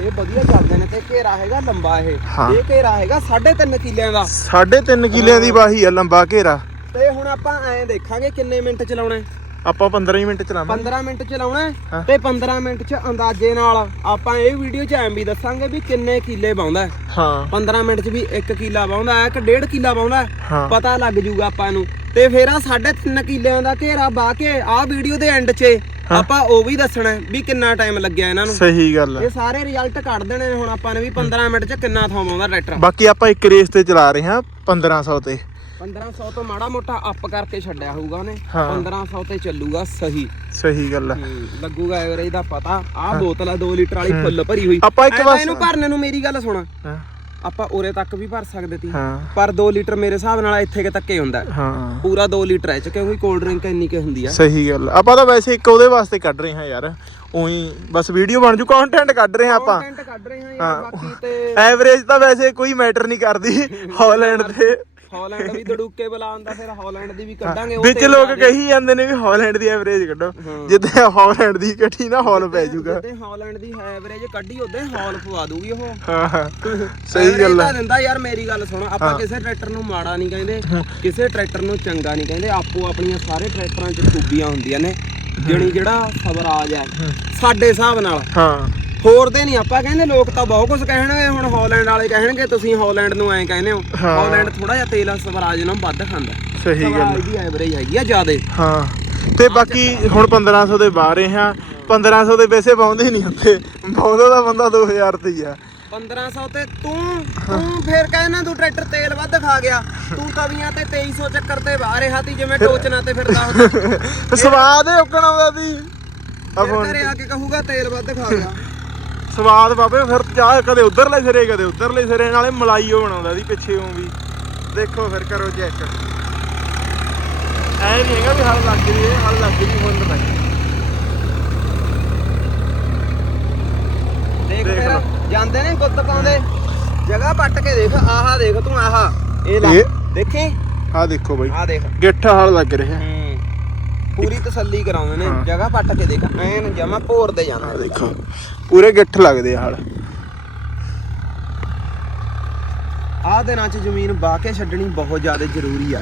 Speaker 2: ਇਹ ਵਧੀਆ ਚੱਲਦੇ ਨੇ ਤੇ ਘੇਰਾ ਹੈਗਾ ਲੰਬਾ ਇਹ।
Speaker 1: ਹਾਂ।
Speaker 2: ਇਹ ਘੇਰਾ ਹੈਗਾ 3.5 ਕਿੱਲਿਆਂ ਦਾ।
Speaker 1: ਸਾਢੇ ਤਿੰਨ ਕਿੱਲਿਆਂ ਦੀ ਵਾਹੀ ਆ ਲੰਬਾ ਘੇਰਾ।
Speaker 2: ਤੇ ਹੁਣ ਆਪਾਂ ਐਂ ਦੇਖਾਂਗੇ ਕਿੰਨੇ ਮਿੰਟ ਚਲਾਉਣਾ। ਹੈ
Speaker 1: ਆਪਾਂ 15 ਹੀ ਮਿੰਟ ਚਲਾਵਾਂਗੇ।
Speaker 2: 15 ਮਿੰਟ ਚਲਾਉਣਾ ਹੈ
Speaker 1: ਹਾਂ।
Speaker 2: ਤੇ 15 ਮਿੰਟ ਚ ਅੰਦਾਜ਼ੇ ਨਾਲ ਆਪਾਂ ਇਹ ਵੀਡੀਓ ਚ ਐਂ ਵੀ ਦੱਸਾਂਗੇ ਵੀ ਕਿੰਨੇ ਕਿੱਲੇ ਬਾਉਂਦਾ ਹੈ।
Speaker 1: ਹਾਂ।
Speaker 2: 15 ਮਿੰਟ ਚ ਵੀ 1 ਕਿੱਲਾ ਬਾਉਂਦਾ ਹੈ ਕਿ 1.5 ਕਿੱਲਾ। ਹਾਂ ਪਤਾ ਲੱਗ ਜੂਗਾ ਆਪਾਂ ਨੂੰ। ਤੇ ਫਿਰ ਆ 3.5 ਕਿੱਲਿਆਂ ਦਾ ਘੇਰਾ ਬਾ ਕੇ ਆ ਵੀਡੀਓ ਦੇ ਐਂਡ 'ਚ ਆਪਾਂ ਉਹ ਵੀ ਦੱਸਣਾ ਵੀ ਕਿੰਨਾ ਟਾਈਮ ਲੱਗਿਆ ਇਹਨਾਂ ਨੂੰ।
Speaker 1: ਸਹੀ ਗੱਲ
Speaker 2: ਇਹ ਸਾਰੇ ਰਿਜ਼ਲਟ ਕੱਢ ਦੇਣੇ ਹੁਣ ਆਪਾਂ ਨੇ ਵੀ 15 ਮਿੰਟ 'ਚ ਕਿੰਨਾ ਥਾਂ ਬਾਉਂਦਾ ਟਰੈਕਟਰ।
Speaker 1: ਬਾਕੀ ਆਪਾਂ ਇੱਕ ਰੇਸ ਤੇ ਚਲਾ ਰਹੇ ਹਾਂ 1500 ਤੇ।
Speaker 2: 1500 ਤੋਂ ਮਾੜਾ ਮੋਟਾ ਅਪ ਕਰਕੇ ਛੱਡਿਆ ਹੋਊਗਾ ਉਹਨੇ।
Speaker 1: ਹਾਂ।
Speaker 2: 1500 ਤੇ ਚੱਲੂਗਾ ਸਹੀ।
Speaker 1: ਸਹੀ ਗੱਲ ਆ
Speaker 2: ਹੂੰ, ਲੱਗੂਗਾ ਐਵਰੇਜ ਦਾ ਪਤਾ। ਆਹ ਬੋਤਲ ਆ 2 ਲੀਟਰ ਵਾਲੀ ਫੁੱਲ ਭਰੀ ਹੋਈ।
Speaker 1: ਆਪਾਂ ਇੱਕ
Speaker 2: ਐਂ ਤਾਂ
Speaker 1: ਬਸ-
Speaker 2: ਇਹਨੂੰ ਭਰਨੇ ਨੂੰ ਮੇਰੀ ਗੱਲ ਸੁਣ।
Speaker 1: ਹਾਂ,
Speaker 2: ਆਪਾਂ ਉਰੇ ਤੱਕ ਵੀ ਭਰ ਸਕਦੇ
Speaker 1: ਹਾਂ।
Speaker 2: ਪਰ 2 ਲੀਟਰ ਮੇਰੇ ਹਿਸਾਬ ਨਾਲ ਇੱਥੇ ਕਿ ਤੱਕੇ ਹੁੰਦਾ ਹੈ।
Speaker 1: ਹਾਂ।
Speaker 2: ਪੂਰਾ 2 ਲੀਟਰ ਹੈ ਚ ਕਿਉਂਕਿ ਕੋਲਡ ਡਰਿੰਕ ਇੰਨੀ ਕਿ ਹੁੰਦੀ ਆ।
Speaker 1: ਸਹੀ ਗੱਲ ਆ। ਆਪਾਂ ਤਾਂ ਵੈਸੇ ਇੱਕ ਉਹਦੇ ਵਾਸਤੇ ਕੱਢ ਰਹੇ ਹਾਂ ਯਾਰ। ਉਹੀ ਬਸ ਵੀਡੀਓ ਬਣ ਜੂ ਕੰਟੈਂਟ ਕੱਢ ਰਹੇ ਹਾਂ ਆਪਾਂ।
Speaker 2: ਕੰਟੈਂਟ ਕੱਢ ਰਹੇ ਹਾਂ
Speaker 1: ਹਾਂ।
Speaker 2: ਯਾਰ ਬਾਕੀ ਤੇ
Speaker 1: ਐਵਰੇਜ ਤਾਂ ਵੈਸੇ ਕੋਈ ਮੈਟਰ ਨਹੀਂ ਕਰਦੀ। ਹਾਲੈਂਡ ਤੇ
Speaker 2: ਹਾਲੈਂਡ ਵੀ ਦੜੂਕੇ ਬੁਲਾਉਂਦਾ ਫਿਰ ਹਾਲੈਂਡ ਦੀ ਵੀ ਕੱਢਾਂਗੇ ਉਹ
Speaker 1: ਵਿੱਚ ਲੋਕ। ਕਹੀ ਜਾਂਦੇ ਨੇ ਵੀ ਹਾਲੈਂਡ ਦੀ ਐਵਰੇਜ ਕੱਢੋ।
Speaker 2: ਹਾਂ।
Speaker 1: ਜਿੱਦੇ ਹਾਲੈਂਡ ਦੀ ਇਕੱਠੀ ਨਾ ਹਾਲ ਪੈ ਜਾਊਗਾ
Speaker 2: ਜਿੱਦਾਂ ਹਾਲੈਂਡ ਦੀ ਐਵਰੇਜ ਕੱਢੀ ਉਹਦੇ ਹਾਲ ਪਵਾ ਦੂਗੀ ਉਹ।
Speaker 1: ਹਾਂ ਹਾਂ। ਸਹੀ ਗੱਲ
Speaker 2: ਤਾਂ ਦਿੰਦਾ ਯਾਰ ਮੇਰੀ ਗੱਲ ਸੁਣ। ਆਪਾਂ ਕਿਸੇ ਟਰੈਕਟਰ ਨੂੰ ਮਾੜਾ ਨਹੀਂ ਕਹਿੰਦੇ ਕਿਸੇ ਟਰੈਕਟਰ ਨੂੰ ਚੰਗਾ ਨਹੀਂ ਕਹਿੰਦੇ। ਆਪੋ ਆਪਣੀਆਂ ਸਾਰੇ ਟਰੈਕਟਰਾਂ 'ਚ ਖੂਬੀਆਂ ਹੁੰਦੀਆਂ ਨੇ। ਜਿਹੜੀ ਜਿਹੜਾ ਸਵਰਾਜ ਹੈ। ਸਾਡੇ ਹਿਸਾਬ ਨਾਲ।
Speaker 1: ਹਾਂ।
Speaker 2: ਹੋਰ ਦੇ ਨਹੀਂ ਆਪਾਂ ਕਹਿੰਦੇ ਲੋਕ ਤਾਂ ਬਹੁਤ ਕੁਝ ਕਹਿਣਗੇ ਹੁਣ ਹਾਲੈਂਡ ਵਾਲੇ ਕਹਿਣਗੇ ਤੁਸੀਂ ਹਾਲੈਂਡ ਨੂੰ ਐਂ ਕਹਿੰਦੇ ਹੋ।
Speaker 1: ਹਾਂ।
Speaker 2: ਹਾਲੈਂਡ ਥੋੜਾ ਜਿਹਾ ਤੇਲ ਸਵਰਾਜ ਨਾਲੋਂ ਵੱਧ ਖਾਂਦਾ।
Speaker 1: ਸਹੀ ਗੱਲ
Speaker 2: ਸਵਰਾਜ ਦੀ ਐਵਰੇਜ ਹੈਗੀ ਆ ਜ਼ਿਆਦੇ।
Speaker 1: ਹਾਂ ਤੇ ਬਾਕੀ ਹੁਣ 1500 ਦੇ ਬਾਹਰ ਹਾਂ। 1500 ਦੇ ਪੈਸੇ ਪਾਉਂਦੇ ਨਹੀਂ ਹੁੰਦੇ ਪਾਉਂਦਾ ਤਾਂ ਬੰਦਾ 2000 ਤੇ ਹੀ ਆ।
Speaker 2: 1500 ਤੇ ਤੂੰ ਤੂੰ ਫੇਰ ਕਹਿਣਾ ਤੂੰ ਟਰੈਕਟਰ ਤੇਲ ਵੱਧ ਖਾ ਗਿਆ। ਤੂੰ ਤਵੀਆਂ ਤੇ 2300 ਚੱਕਰ ਤੇ ਬਾਹਰ ਰਿਹਾ ਤੀ ਜਿਵੇਂ ਟੋਚਣਾ ਤੇ ਫਿਰਦਾ ਹੁੰਦਾ।
Speaker 1: ਸਵਾਦ ਹੀ ਉੱਕਣ ਆਉਂਦਾ ਸੀ ਆ
Speaker 2: ਫਿਰ
Speaker 1: ਫੋਨ
Speaker 2: ਘਰੇ ਆ ਕੇ ਕਹੂਗਾ ਤੇਲ ਵੱਧ ਖਾ ਗਿਆ।
Speaker 1: ਸਵਾਦ ਬਾਬੇ ਫਿਰ ਚਾਹ ਕਦੇ ਉਧਰਲੇ ਸਿਰੇ ਕਦੇ ਉਧਰਲੇ ਸਿਰੇ ਨਾਲੇ ਮਲਾਈ ਉਹ ਬਣਾਉਂਦਾ ਸੀ ਪਿੱਛੇ ਉਹ ਵੀ। ਦੇਖੋ ਫਿਰ ਕਰੋ ਚੈੱਕ ਐ ਨਹੀਂ ਹੈਗਾ ਵੀ ਹਲ ਲੱਗ ਰਹੀ ਹੈ ਹਲ ਲੱਗ ਰਹੀ ਫੁੱਲ ਤੱਕ
Speaker 2: ਦੇਖ ਫਿਰ। ਜਾਂਦੇ ਨੇ ਗੁੱਤ ਪਾਉਂਦੇ। ਜਗ੍ਹਾ ਪੱਟ ਕੇ ਦੇਖ ਆਹਾ ਦੇਖ ਤੂੰ ਆਹਾ। ਇਹ ਲੈ? ਦੇਖੀ?
Speaker 1: ਆ ਦੇਖੋ ਬਾਈ।
Speaker 2: ਆ ਦੇਖ।
Speaker 1: ਗਿੱਠ ਹਲ ਲੱਗ ਰਿਹਾ।
Speaker 2: ਹੂੰ। ਪੂਰੀ ਤਸੱਲੀ ਕਰਾਉਂਦੇ ਨੇ। ਜਗ੍ਹਾ ਪੱਟ ਕੇ ਦੇਖ ਐਨ ਜਮਾ ਭੋਰ ਦੇ
Speaker 1: ਆ
Speaker 2: ਜਾਂਦਾ
Speaker 1: ਦੇਖੋ ਪੂਰੇ ਗਿੱਠ ਲੱਗਦੇ ਆ ਹਲ।
Speaker 2: ਆਹ ਦਿਨਾਂ 'ਚ ਜ਼ਮੀਨ ਵਾਹ ਕੇ ਛੱਡਣੀ ਬਹੁਤ ਜ਼ਿਆਦਾ ਜ਼ਰੂਰੀ ਆ।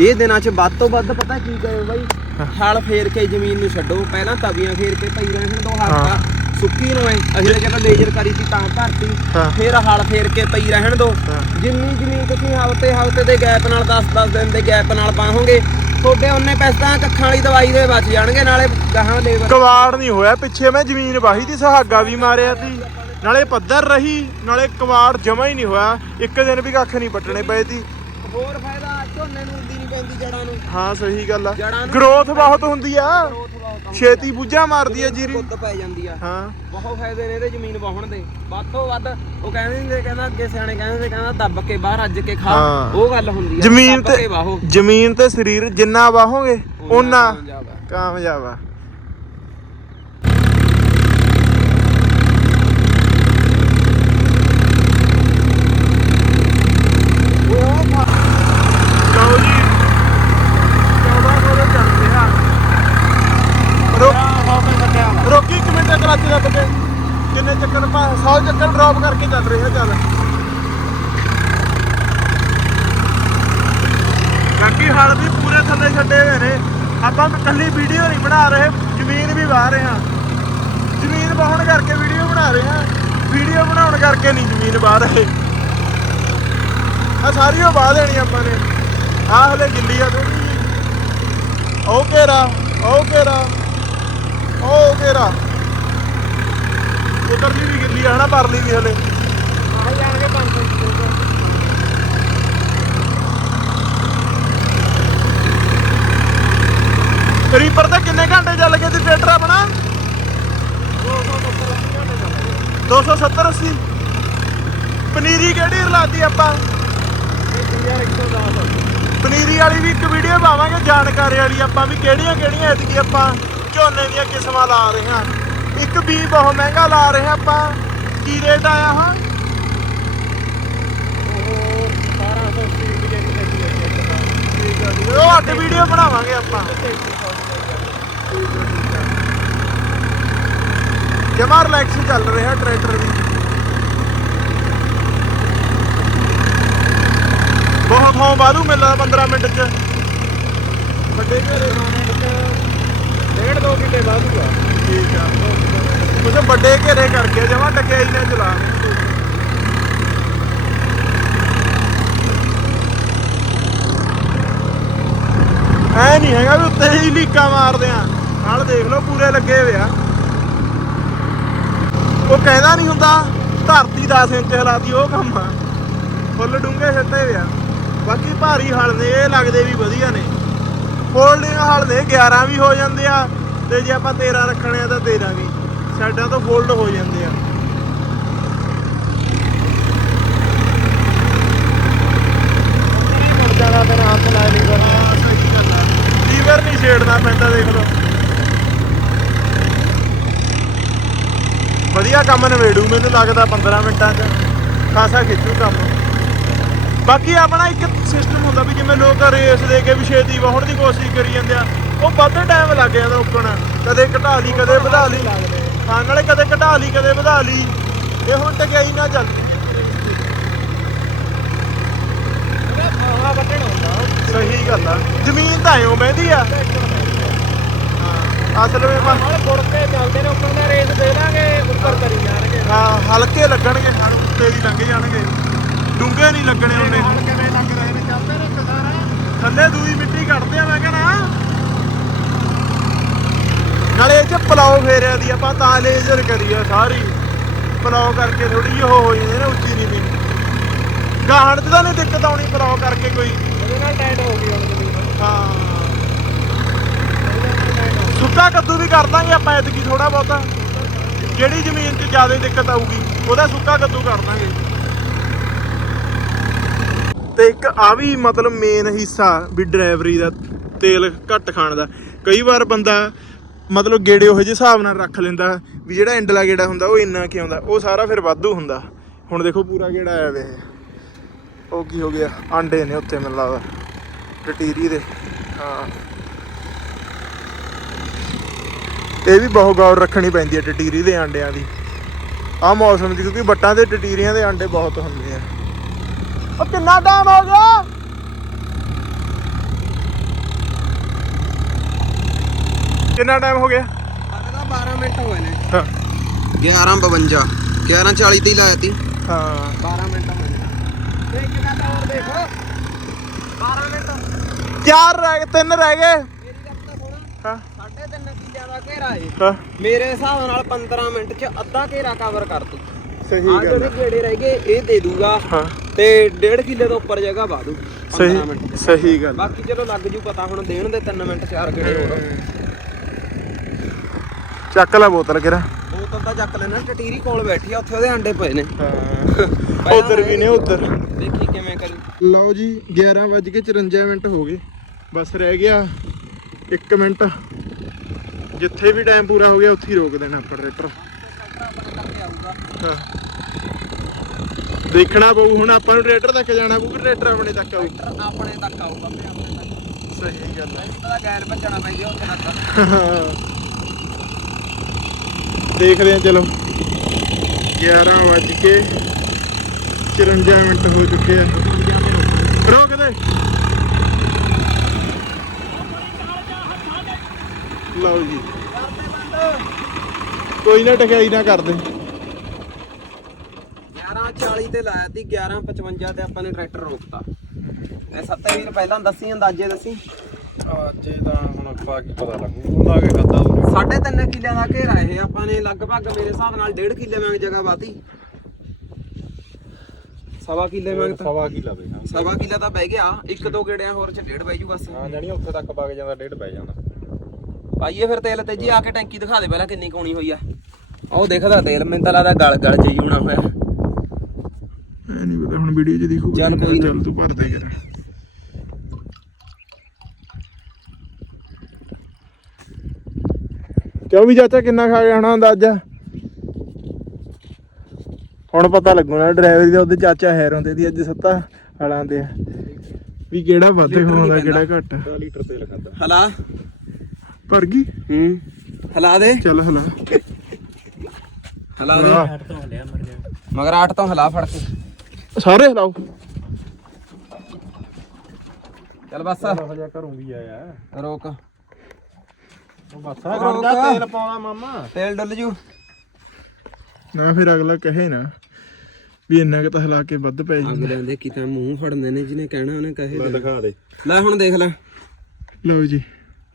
Speaker 2: ਇਹ ਦਿਨਾਂ 'ਚ ਵੱਧ ਤੋਂ ਵੱਧ ਪਤਾ ਕੀ ਕਰੇ ਬਾਈ? ਹਲ ਫੇਰ ਕੇ ਜ਼ਮੀਨ ਨੂੰ ਛੱਡੋ। ਪਹਿਲਾਂ ਤਵੀਆਂ ਫੇਰ ਕੇ ਪਈ ਰਹਿਣ ਦੋ ਹਲਕਾ। ਸੁੱਕੀ ਨੂੰ ਐ ਅਸੀਂ ਤਾਂ ਕਹਿੰਦਾ ਲੇਜ਼ਰ ਕਰੀ ਸੀ ਤਾਂ ਭਰਤੀ
Speaker 1: ਹਾਂ।
Speaker 2: ਫਿਰ ਹਲ ਫੇਰ ਕੇ ਪਈ ਰਹਿਣ ਦੋ।
Speaker 1: ਹਾਂ।
Speaker 2: ਜਿੰਨੀ ਜ਼ਮੀਨ ਤੁਸੀਂ ਹਫ਼ਤੇ ਹਫ਼ਤੇ ਦੇ ਗੈਪ ਨਾਲ 10-10 ਦਿਨ ਦੇ ਗੈਪ ਨਾਲ ਪਾਹੋਗੇ ਤੁਹਾਡੇ ਉਹਨੇ ਪੈਸੇ ਤਾਂ ਕੱਖਾਂ ਵਾਲੀ ਦਵਾਈ ਦੇ ਬਚ ਜਾਣਗੇ ਨਾਲੇ ਗਾਹਾਂ ਲੇਬਰ
Speaker 1: ਕਵਾੜ ਨਹੀਂ ਹੋਇਆ ਪਿੱਛੇ ਮੈਂ ਜ਼ਮੀਨ ਵਾਹੀ ਦੀ ਸੁਹਾਗਾ ਵੀ ਮਾਰਿਆ ਸੀ ਨਾਲੇ ਪੱਧਰ ਰਹੀ ਨਾਲੇ ਕਵਾੜ ਜਮਾ ਹੀ ਨਹੀਂ ਹੋਇਆ। ਇੱਕ ਦਿਨ ਵੀ ਕੱਖ ਨਹੀਂ ਪੱਟਣੇ ਪਏ ਸੀ
Speaker 2: ਹੋਰ ਫਾਇਦਾ ਝੋਨੇ ਨੂੰ ਉੱਦੀ ਨਹੀਂ ਪੈਂਦੀ ਜੜਾਂ ਨੂੰ।
Speaker 1: ਹਾਂ ਸਹੀ ਗੱਲ ਆ।
Speaker 2: ਜੜ੍ਹਾਂ ਨੂੰ-
Speaker 1: ਗਰੋਥ ਬਹੁਤ ਹੁੰਦੀ ਆ।
Speaker 2: ਗਰੋਥ
Speaker 1: ਛੇਤੀ ਬੁੱਝਾ ਮਾਰਦੀ ਆ ਜੀਰੀ।
Speaker 2: ਕੁੱਦ ਪੈ ਜਾਂਦੀ ਆ।
Speaker 1: ਹਾਂ।
Speaker 2: ਬਹੁਤ ਫਾਇਦੇ ਨੇ ਇਹਦੇ ਜ਼ਮੀਨ ਵਾਹਣ ਦੇ। ਵੱਧ ਤੋਂ ਵੱਧ ਉਹ ਕਹਿੰਦੇ ਹੁੰਦੇ ਕਹਿੰਦਾ ਅੱਗੇ ਸਿਆਣੇ ਕਹਿੰਦੇ ਸੀ ਕਹਿੰਦਾ ਦੱਬ ਕੇ ਬਾਹਰ ਅੱਜ ਕੇ ਖਾ।
Speaker 1: ਹਾਂ।
Speaker 2: ਉਹ ਗੱਲ ਹੁੰਦੀ ਆ
Speaker 1: ਜ਼ਮੀਨ
Speaker 2: ਦੱਬ ਕੇ
Speaker 1: ਤੇ
Speaker 2: ਵਾਹੋ।
Speaker 1: ਜ਼ਮੀਨ ਤੇ ਸਰੀਰ ਜਿੰਨਾ ਵਾਹੋਗੇ ਓਨਾ
Speaker 2: ਕਾਮਯਾਬ ਆ।
Speaker 1: ਕਾਮਯਾਬ ਆ ਲਓ ਜੀ 14 ਕੋਲ ਚੱਲ ਰਿਹਾ ਰੁਕ ਰੋਕੀ ਇੱਕ ਮਿੰਟ ਕਰਾਚੀ ਕਿੰਨੇ ਚੱਕਰ ਪਾ 100 ਚੱਕਰ ਡ੍ਰੌਪ ਕਰਕੇ ਚੱਲ ਰਿਹਾ ਚੱਲ। ਬਾਕੀ ਹਲ ਵੀ ਪੂਰੇ ਥੱਲੇ ਛੱਡੇ ਹੋਏ ਨੇ। ਆਪਾਂ ਇਕੱਲੀ ਵੀਡੀਓ ਨਹੀਂ ਬਣਾ ਰਹੇ, ਜ਼ਮੀਨ ਵੀ ਵਾਹ ਰਹੇ ਹਾਂ। ਜ਼ਮੀਨ ਵਾਹਣ ਕਰਕੇ ਵੀਡੀਓ ਬਣਾ ਰਹੇ ਹਾਂ। ਵੀਡੀਓ ਬਣਾਉਣ ਕਰਕੇ ਨਹੀਂ ਜ਼ਮੀਨ ਵਾਹ ਰਹੇ। ਆ ਸਾਰੀਓ ਵਾਹ ਦੇਣੀ ਆਪਾਂ ਨੇ। ਆ ਹਲੇ ਗਿੱਲੀ ਆ ਥੋੜੀ ਉਹ ਘੇਰਾ ਉਹ ਘੇਰਾ ਉਹ ਘੇਰਾ। ਉਧਰਲੀ ਵੀ ਗਿੱਲੀ ਆ ਹਨਾ ਪਰਲੀ ਵੀ ਹਲੇ।
Speaker 2: ਜਾਣਗੇ 500
Speaker 1: ਰੀਪਰ ਤੇ ਕਿੰਨੇ ਘੰਟੇ ਚੱਲ ਗਏ ਤੇ ਟਰੈਕਟਰ ਆਪਣਾ? 270 80 ਪਨੀਰੀ ਕਿਹੜੀ ਰਲਾਤੀ ਆਪਾਂ? ਪਨੀਰੀ ਵਾਲੀ ਵੀ ਇੱਕ ਵੀਡੀਓ ਪਾਵਾਂਗੇ ਜਾਣਕਾਰੀ ਵਾਲੀ ਆਪਾਂ ਵੀ ਕਿਹੜੀਆਂ ਕਿਹੜੀਆਂ ਐਤਕੀ ਆਪਾਂ ਝੋਨੇ ਦੀਆਂ ਕਿਸਮਾਂ ਲਾ ਰਹੇ ਹਾਂ। ਇੱਕ ਬੀ ਬਹੁਤ ਮਹਿੰਗਾ ਲਾ ਰਹੇ ਆਪਾਂ। ਕੀ ਰੇਟ ਆਇਆ ਹਾਂ? ਉਹ ਅੱਡ ਵੀਡੀਓ ਬਣਾਵਾਂਗੇ ਆਪਾਂ। ਜਮਾ ਰਿਲੈਕਸ ਚੱਲ ਰਿਹਾ ਟਰੈਕਟਰ ਦੀ ਬਹੁਤ ਹੋਂ ਬਾਦੂ ਮਿਲਦਾ 15 ਮਿੰਟ ਚ। ਵੱਡੇ ਘਰੇ
Speaker 2: ਡੇਢ ਦੋ ਕਿੱਲੇ ਵਾਧੂਗਾ
Speaker 1: ਠੀਕ ਆ ਉਹਦੇ ਵੱਡੇ ਘੇਰੇ ਕਰਕੇ ਜਮਾ ਟਕਿਆਈ ਨਾਲ ਚਲਾ। ਐ ਨਹੀਂ ਹੈਗਾ ਵੀ ਉੱਤੇ ਹੀ ਲੀਕਾਂ ਮਾਰਦੇ ਆ। ਨਾਲ ਦੇਖ ਲਓ ਪੂਰੇ ਲੱਗੇ ਹੋਏ ਆ। ਉਹ ਕਹਿੰਦਾ ਨਹੀਂ ਹੁੰਦਾ, ਧਰਤੀ 10 ਇੰਚ ਹਿਲਾਤੀ, ਉਹ ਕੰਮ ਆ। ਫੁੱਲ ਡੂੰਘੇ ਸਿੱਟੇ ਹੋਏ ਆ। ਬਾਕੀ ਭਾਰੀ ਹਲ ਨੇ ਇਹ ਲੱਗਦੇ ਵੀ ਵਧੀਆ ਨੇ। ਫੋਲਡਿੰਗ ਹਲ ਨੇ 11 ਵੀ ਹੋ ਜਾਂਦੇ ਆ। ਤੇ ਜੇ ਆਪਾਂ 13 ਰੱਖਣੇ ਆ ਤਾਂ 13 ਵੀ। ਸਾਈਡਾਂ ਤੋਂ ਫੋਲਡ ਹੋ ਜਾਂਦੇ ਆ।
Speaker 2: ਜਾਣਾ ਤੇ ਹੱਥ ਲਾ ਨਹੀਂ
Speaker 1: ਹਾਂ ਸਹੀ ਗੱਲ ਆ ਲੀਵਰ ਨਹੀਂ ਛੇੜਨਾ ਪੈਂਦਾ, ਦੇਖ ਲਓ। ਵਧੀਆ ਕੰਮ ਨਵੇੜੂ ਮੈਨੂੰ ਲੱਗਦਾ 15 ਮਿੰਟਾਂ 'ਚ। ਖਾਸਾ ਖਿੱਚੂ ਕੰਮ। ਬਾਕੀ ਆਪਣਾ ਇੱਕ ਸਿਸਟਮ ਹੁੰਦਾ ਵੀ ਜਿਵੇਂ ਲੋਕ ਰੇਸ ਦੇ ਕੇ ਵੀ ਛੇਤੀ ਵਾਹਣ ਦੀ ਕੋਸ਼ਿਸ਼ ਕਰੀ ਜਾਂਦੇ ਆ। ਉਹ ਵੱਧ ਟਾਈਮ ਲੱਗ ਜਾਂਦਾ ਉੱਕਣ। ਕਦੇ ਘਟਾ ਲਈ ਕਦੇ ਵਧਾ ਲਈ। ਹਾਂ ਨਾਲੇ ਕਦੇ ਘਟਾ ਲਈ ਕਦੇ ਵਧਾ ਲਈ। ਇਹ ਹੁਣ ਟਕਿਆਈ ਨਾ ਚੱਲ। ਸਹੀ ਗੱਲ ਆ। ਜ਼ਮੀਨ ਤਾਂ ਐਂ ਬਹਿੰਦੀ ਆ। ਅਸਲ ਵਿੱਚ
Speaker 2: ਹੁਣ ਗੁੜ ਕੇ ਚੱਲਦੇ ਨੇ ਉੱਪਰ ਦਾ ਰੇਸ ਦੇ ਦਾਂਗੇ ਉੱਪਰ ਕਰੀ ਜਾਣਗੇ।
Speaker 1: ਹਾਂ ਹਲਕੇ ਲੱਗਣਗੇ। ਉੱਤੇ ਦੀ ਲੰਘ ਜਾਣਗੇ। ਡੂੰਘੇ ਨਹੀਂ ਲੱਗਣੇ ਉਹਨੇ।
Speaker 2: ਕਿਵੇਂ ਲੱਗ ਰਹੇ ਨੇ ਚੱਲਦੇ ਨੇ ਕਿਸਾਰਾ
Speaker 1: ਥੱਲੇ ਦੂਈ ਮਿੱਟੀ ਕੱਢਦੇ ਆ ਮੈਂ ਕਹਿੰਦਾ ਚ ਪਲਾਓ ਫੇਰਿਆ ਦੀ ਆਪਾਂ ਤਾਂ ਲੇਜ਼ਰ ਕਰੀ ਆ ਸਾਰੀ। ਪਲਾਓ ਕਰਕੇ ਥੋੜੀ ਜਿਹੀ ਉਹ ਹੋ ਜਾਂਦੀ ਨਾ ਉੱਚੀ ਨਹੀਂ ਵੀ। ਗਾਹਣ ਚ ਤਾਂ ਨਹੀਂ ਦਿੱਕਤ ਆਉਣੀ ਪਲਾਓ ਕਰਕੇ ਕੋਈ।
Speaker 2: ਉਹਦੇ ਨਾਲ ਟਾਈਟ ਹੋ ਗਈ ਹੁਣ
Speaker 1: ਹਾਂ। ਸੁੱਕਾ ਕੱਦੂ ਵੀ ਕਰ ਦਾਂਗੇ ਆਪਾਂ ਐਤਕੀ ਥੋੜਾ ਬਹੁਤਾ। ਜਿਹੜੀ ਜ਼ਮੀਨ 'ਚ ਜ਼ਿਆਦਾ ਦਿੱਕਤ ਆਊਗੀ ਉਹਦਾ ਸੁੱਕਾ ਕੱਦੂ ਕਰ ਦਾਂਗੇ। ਤੇ ਇੱਕ ਆ ਵੀ ਮਤਲਬ ਮੇਨ ਹਿੱਸਾ ਵੀ ਡਰਾਈਵਰੀ ਦਾ ਤੇਲ ਘੱਟ ਖਾਣ ਦਾ। ਕਈ ਵਾਰ ਬੰਦਾ ਮਤਲਬ ਗੇੜੇ ਉਹੋ ਜਿਹੇ ਹਿਸਾਬ ਨਾਲ ਰੱਖ ਲੈਂਦਾ ਵੀ ਜਿਹੜਾ ਐਂਡਲਾ ਗੇੜਾ ਹੁੰਦਾ ਉਹ ਇੰਨਾ ਕੀ ਆਉਂਦਾ ਉਹ ਸਾਰਾ ਫਿਰ ਵਾਧੂ ਹੁੰਦਾ। ਹੁਣ ਦੇਖੋ ਪੂਰਾ ਗੇੜਾ ਆਇਆ ਵੇ ਉਹ ਕੀ ਹੋ ਗਿਆ? ਆਂਡੇ ਨੇ ਉੱਤੇ ਮੈਨੂੰ ਲੱਗਦਾ। ਟਟੀਰੀ ਦੇ। ਹਾਂ। ਇਹ ਵੀ ਬਹੁਤ ਗੌਰ ਰੱਖਣੀ ਪੈਂਦੀ ਹੈ ਟਟੀਰੀ ਦੇ ਆਂਡਿਆਂ ਦੀ। ਆਹ ਮੌਸਮ ਦੀ, ਕਿਉਂਕਿ ਵੱਟਾਂ ਦੇ ਟਟੀਰੀਆਂ ਦੇ ਆਂਡੇ ਬਹੁਤ ਹੁੰਦੇ ਆ। ਉਹ ਕਿੰਨਾ ਟਾਈਮ ਹੋ ਗਿਆ? ਕਿੰਨਾ ਟਾਈਮ ਹੋ ਗਿਆ?
Speaker 2: ਹਾਲੇ ਤਾਂ 12 ਮਿੰਟ ਹੋਏ ਨੇ।
Speaker 1: ਹਾਂ।
Speaker 2: 11:52 11:40 ਤੇ ਹੀ ਲਾਇਆ ਤੀ।
Speaker 1: ਹਾਂ।
Speaker 2: 12 ਮਿੰਟ ਹੋ ਗਏ ਇੱਕ ਗੱਲ ਹੋਰ ਦੇਖੋ। 12 ਮਿੰਟ।
Speaker 1: ਚਾਰ ਰਹਿ ਗਏ ਤਿੰਨ ਰਹਿ ਗਏ।
Speaker 2: ਮੇਰੀ ਗੱਲ ਤਾਂ ਸੁਣ।
Speaker 1: ਹਾਂ।
Speaker 2: ਸਾਢੇ ਤਿੰਨ ਕਿੱਲਿਆਂ ਦਾ ਘੇਰਾ ਏ।
Speaker 1: ਹਾਂ।
Speaker 2: ਮੇਰੇ ਹਿਸਾਬ ਨਾਲ 15 ਮਿੰਟ ਚ ਅੱਧਾ ਘੇਰਾ ਕਵਰ ਕਰ ਤੂੰ।
Speaker 1: ਸਹੀ
Speaker 2: ਆ
Speaker 1: ਗੱਲ
Speaker 2: ਜਿਹੜੇ ਗੇੜੇ ਰਹਿ ਗਏ ਇਹ ਦੇ ਦੂਗਾ।
Speaker 1: ਹਾਂ।
Speaker 2: ਤੇ 1.5 ਕਿੱਲੇ ਤੋਂ ਉੱਪਰ ਜਗ੍ਹਾ ਵਾ ਦੂ 15 ਮਿੰਟ
Speaker 1: ਸਹੀ ਸਹੀ ਗੱਲ
Speaker 2: ਬਾਕੀ ਚਲੋ ਲੱਗ ਜੂ ਪਤਾ ਹੁਣ ਦੇਣ ਦੇ 3 ਮਿੰਟ ਚਾਰ ਗੇੜੇ ਹੋਰ।
Speaker 1: ਚੱਕ ਲੈ ਬੋਤਲ ਕਿਰਾ
Speaker 2: ਬੋਤਲ ਤਾਂ ਚੱਕ ਲੈਣਾ ਟਟੀਰੀ ਕੋਲ ਬੈਠੀ ਆ ਉੱਥੇ ਉਹਦੇ ਅੰਡੇ ਪਏ ਨੇ।
Speaker 1: ਹਾਂ। ਉਧਰ ਵੀ ਨੇ ਉਧਰ।
Speaker 2: ਦੇਖੀ ਕਿਵੇਂ ਕਰੀ।
Speaker 1: ਲਓ ਜੀ 11:54 ਮਿੰਟ ਹੋ ਗਏ। ਬਸ ਰਹਿ ਗਿਆ 1 ਮਿੰਟ। ਜਿੱਥੇ ਵੀ ਟਾਈਮ ਪੂਰਾ ਹੋ ਗਿਆ ਉੱਥੇ ਹੀ ਰੋਕ ਦੇਣਾ ਆਪਾਂ ਟਰੈਕਟਰ ਦੇਖਣਾ ਪਊ ਹੁਣ ਆਪਾਂ ਨੂੰ ਟਰੈਕਟਰ ਤੱਕ ਜਾਣਾ ਪਊ ਟਰੈਕਟਰ ਆਪਣੇ ਤੱਕ ਆਊ?
Speaker 2: ਆਪਣੇ ਤੱਕ ਆਊਗਾ
Speaker 1: ਸਹੀ ਗੱਲ ਹੈ
Speaker 2: ਪਤਾ ਗੈਰ ਭੱਜਣਾ ਪੈ ਗਿਆ ਉੱਥੇ ਤੱਕ।
Speaker 1: ਦੇਖਦੇ ਹਾਂ ਚਲੋ। 11 ਵਜ ਕੇ 54 ਮਿੰਟ ਹੋ ਚੁੱਕੇ ਆ। ਰੋਕ ਦੇ। ਲਓ ਜੀ। ਕੋਈ ਨਾ ਟਕਾਈ ਨਾ ਕਰਦੇ।
Speaker 2: 11:40 ਤੇ ਲਾਇਆ ਸੀ 11:55 ਤੇ ਆਪਾਂ ਨੇ ਟਰੈਕਟਰ ਰੋਕਤਾ। ਮੈਂ ਸੱਤੇ ਵੀਰ ਪਹਿਲਾਂ ਦੱਸੀ ਅੰਦਾਜ਼ੇ ਦੱਸੀ?
Speaker 3: ਅੱਜ ਤਾਂ ਹੁਣ ਆਪਾਂ ਕੀ ਪਤਾ ਲੱਗੂ। ਹੁੰਦਾ ਕਿ
Speaker 2: ਕੱਦਾ 3.5 ਕਿੱਲਿਆਂ ਦਾ ਘੇਰਾ ਇਹ ਆਪਾਂ ਨੇ ਲਗਭਗ ਮੇਰੇ ਹਿਸਾਬ ਨਾਲ 1.5 ਕਿੱਲੇ ਵਾਂਗ ਜਗ੍ਹਾ ਵਾਤੀ। ਸਵਾ ਕਿੱਲੇ ਵਾਂਗ
Speaker 3: ਸਵਾ ਕਿੱਲਾ ਬਈ ਹਾਂ।
Speaker 2: ਸਵਾ ਕਿੱਲਾ ਤਾਂ ਬਹਿ ਗਿਆ ਇੱਕ ਦੋ ਗੇੜਿਆਂ ਹੋਰ ਚ 1.5 ਬਹਿ ਜੂ ਬਸ।
Speaker 3: ਹਾਂ ਜਾਣੀ ਉੱਥੇ ਤੱਕ ਵਗ ਜਾਂਦਾ ਡੇਢ ਪੈ ਜਾਂਦਾ।
Speaker 2: ਪਾਈਏ ਫਿਰ ਤੇਲ ਤੇ ਜੀ ਆ ਕੇ ਟੈਂਕੀ ਦਿਖਾ ਦੇ ਪਹਿਲਾਂ ਕਿੰਨੀ ਕੋਣੀ ਹੋਈ ਆ। ਉਹ ਦੇਖਦਾ ਤੇਲ ਮੈਨੂੰ ਤਾਂ ਲੱਗਦਾ ਗਲ ਗਲ ਚ ਹੋਣਾ ਹੋਇਆ।
Speaker 1: ਐ ਨਹੀਂ ਪਤਾ ਹੁਣ ਵੀਡੀਓ 'ਚ ਦਿਖੂਗਾ
Speaker 2: ਚੱਲ ਕੋਈ ਨਾ।
Speaker 1: ਚੱਲ ਤੂੰ ਭਰ ਦੇ ਯਾਰ ਕਿਉਂ ਵੀ ਚਾਚਾ ਕਿੰਨਾ ਖਾ ਗਿਆ ਹੋਣਾ ਅੰਦਾਜ਼ਾ ਹੁਣ ਪਤਾ ਲੱਗੂ ਨਾ ਡਰਾਈਵਰ ਦੀ ਉਹਦੇ ਚਾਚਾ ਹੈਰੋਂ ਤੇ ਦੀ ਅੱਜ ਸੱਤਾ ਹਲਾਂ ਦੇ। ਆ ਵੀ ਕਿਹੜਾ ਵੱਧ ਖਾਉਂਦਾ। ਕਿਹੜਾ ਘੱਟ?
Speaker 3: 10 ਲੀਟਰ ਤੇਲ ਖਾਦਾ।
Speaker 2: ਹਲਾ।
Speaker 1: ਭਰ ਗਈ?
Speaker 2: ਹੂੰ। ਹਲਾ ਦੇ।
Speaker 1: ਚੱਲ ਹਲਾ।
Speaker 2: ਹਲਾ ਦੇ। ਮਗਰ ਆਟ ਤੋਂ ਹਲਾ ਫੜ ਕੇ।
Speaker 1: ਸਾਰੇ ਹਲਾਓ।
Speaker 2: ਚੱਲ ਬਸ।
Speaker 3: ਹਜਾ ਘਰੋਂ ਵੀ ਆਇਆ।
Speaker 2: ਰੋਕ।
Speaker 3: ਬਸ
Speaker 2: ਆ
Speaker 3: ਕਰਦਾ
Speaker 2: ਕਰਦਾ
Speaker 3: ਤੇਲ ਪਾਉਣਾ ਮਾਮਾ।
Speaker 2: ਤੇਲ ਡੁੱਲ ਜੂ।
Speaker 1: ਨਾ ਫਿਰ ਅਗਲਾ ਕਹੇ ਨਾ ਵੀ ਇੰਨਾ ਕਿ ਤਾਂ ਹਲਾ ਕੇ ਵੱਧ ਪੈ ਜਾਂਦਾ।
Speaker 2: ਅਗਲੇ ਦੇ ਕੀ ਤਾਂ ਮੂੰਹ ਫੜਨੇ ਨੇ ਜਿਹਨੇ ਕਹਿਣਾ ਉਹਨੇ ਕਹੇ ਦੇ।
Speaker 3: ਦਿਖਾ ਦੇ।
Speaker 2: ਲੈ ਹੁਣ ਦੇਖ ਲੈ।
Speaker 1: ਲਓ ਜੀ।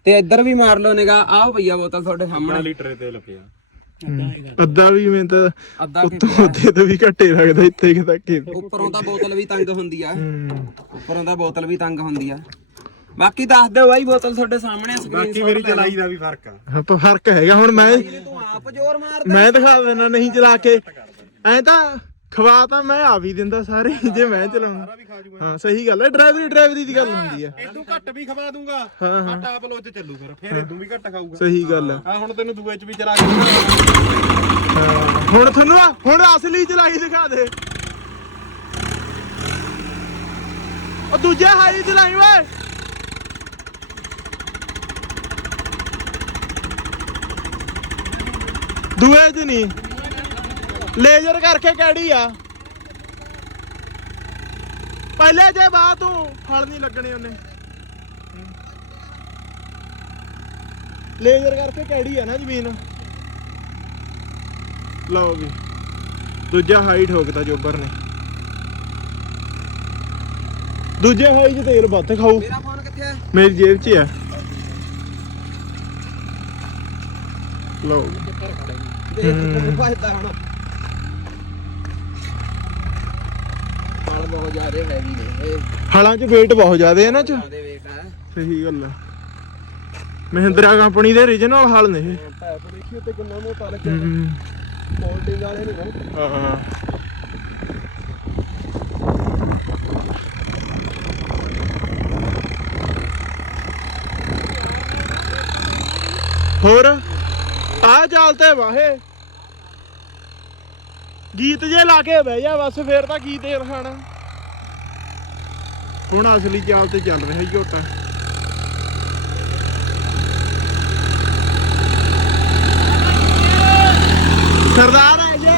Speaker 2: ਤੇ ਇੱਧਰ ਵੀ ਮਾਰ ਲਓ ਨਿਗਾ ਆਹ ਪਈਆ ਬੋਤਲ ਤੁਹਾਡੇ
Speaker 3: 10
Speaker 2: ਸਾਹਮਣੇ।
Speaker 3: ਲੀਟਰ ਤੇਲ ਪਿਆ?
Speaker 1: ਅੱਧਾ ਵੀ ਮੈਂ ਤਾਂ ਉੱਤੋਂ ਅੱਧੇ ਤੋਂ ਵੀ ਘੱਟੇ ਲੱਗਦਾ ਇੱਥੇ ਕਿ ਤੱਕ। ਹੀ।
Speaker 2: ਉੱਪਰੋਂ ਤਾਂ ਬੋਤਲ ਵੀ ਤੰਗ ਹੁੰਦੀ ਆ। ਉੱਪਰੋਂ ਤਾਂ ਬੋਤਲ ਵੀ ਤੰਗ ਹੁੰਦੀ ਆ। ਬਾਕੀ ਦੱਸ ਦਿਓ ਬਾਈ ਬੋਤਲ ਤੁਹਾਡੇ ਸਾਹਮਣੇ ਸਕਰੀਨ
Speaker 3: ਬਾਕੀ ਮੇਰੀ ਚਲਾਈ ਦਾ ਵੀ ਫ਼ਰਕ ਆ।
Speaker 1: ਹਾਂ, ਪਰ ਫ਼ਰਕ ਹੈਗਾ ਹੁਣ ਮੈਂ
Speaker 2: ਤੂੰ ਆਪ ਜ਼ੋਰ ਮਾਰਦਾ।
Speaker 1: ਮੈਂ ਦਿਖਾ ਦੇਣਾ ਨਹੀਂ ਚਲਾ ਕੇ। ਐ ਤਾਂ ਖਵਾ ਤਾਂ ਮੈਂ ਆ ਵੀ ਦਿੰਦਾ ਸਾਰੇ ਜੇ ਮੈਂ ਚਲਾਉਂਦਾ ਹਾਂ ਸਹੀ ਗੱਲ ਹੈ ਡਰਾਈਵਰੀ ਡਰਾਈਵਰੀ ਦੀ ਗੱਲ ਹੁੰਦੀ ਆ।
Speaker 3: ਇਦੋਂ ਘੱਟ ਵੀ ਖਵਾ ਦੂੰਗਾ।
Speaker 1: ਹਾਂ ਹਾਂ।
Speaker 3: ਘੱਟ ਆਪ ਲੋ ਚ ਚੱਲੂ ਫਿਰ ਫਿਰ ਇਦੋਂ ਵੀ ਘੱਟ ਖਾਊਗਾ।
Speaker 1: ਸਹੀ ਗੱਲ ਆ।
Speaker 3: ਆ ਹੁਣ ਤੈਨੂੰ ਦੂਏ ਚ ਵੀ ਚਲਾ ਕੇ
Speaker 1: ਹੁਣ ਤੁਹਾਨੂੰ ਹੁਣ ਅਸਲੀ ਚਲਾਈ ਦਿਖਾ ਦੇ। ਉਹ ਦੂਜੇ ਹਾਈ ਚਲਾਈ ਓਏ। ਦੂਏ ਚ ਨਹੀਂ ਲੇਜ਼ਰ ਕਰਕੇ ਕਿਹੜੀ ਆ? ਪਹਿਲੇ ਜੇ ਬਾਅਦ ਤੂੰ ਫਲ ਨਹੀਂ ਲੱਗਣੇ ਉਹਨੇ। ਲੇਜ਼ਰ ਕਰਕੇ ਕਿਹੜੀ ਆ ਨਾ ਜ਼ਮੀਨ? ਲਓ ਵੀ ਦੂਜਾ ਹਾਈ ਠੋਕਤਾ ਜੋਬਰ ਨੇ। ਦੂਜੇ ਹਾਈ 'ਚ ਤੇਲ ਵੱਧ ਖਾਊ।
Speaker 2: ਮੇਰਾ ਫੋਨ ਕਿੱਥੇ ਆ?
Speaker 1: ਮੇਰੀ ਜੇਬ 'ਚ ਆ। ਲਓ
Speaker 2: ਦੇਖ ਤੈਨੂੰ ਭਜਦਾ ਹੁਣ। ਮਾਲ ਬਹੁਤ ਜ਼ਿਆਦੇ ਹੈਵੀ ਨੇ ਇਹ
Speaker 1: ਹਲਾਂ 'ਚ weight ਬਹੁਤ ਜ਼ਿਆਦੇ ਆ ਨਾ 'ਚ।
Speaker 2: ਜ਼ਿਆਦੇ ਵੇਟ ਆ।
Speaker 1: ਸਹੀ ਗੱਲ ਆ। ਮਹਿੰਦਰਾ ਕੰਪਨੀ ਦੇ origignal ਹਲ ਨੇ ਇਹ।
Speaker 2: ਪੈਪ ਦੇਖੀ ਉੱਤੇ ਕਿੰਨਾ ਮੋਟਾ ਲੱਗਿਆ
Speaker 1: ਹਮ,
Speaker 2: ਹੋਲਡਿੰਗ ਵਾਲੇ ਨੇ ਨਾ
Speaker 1: ਹਾਂ। ਹੋਰ? ਆ ਚੱਲਤੇ ਵਾਹੇ। ਗੀਤ ਜੇ ਲਾ ਕੇ ਬਹਿ ਜਾ ਬਸ, ਫੇਰ ਤਾਂ ਕੀ ਤੇਲ ਖਾਣਾ ਹੁਣ ਅਸਲੀ ਚਾਲ ਤੇ ਚੱਲ ਰਿਹਾ ਝੋਟਾ। ਸਰਦਾਰ ਆ ਜਾ।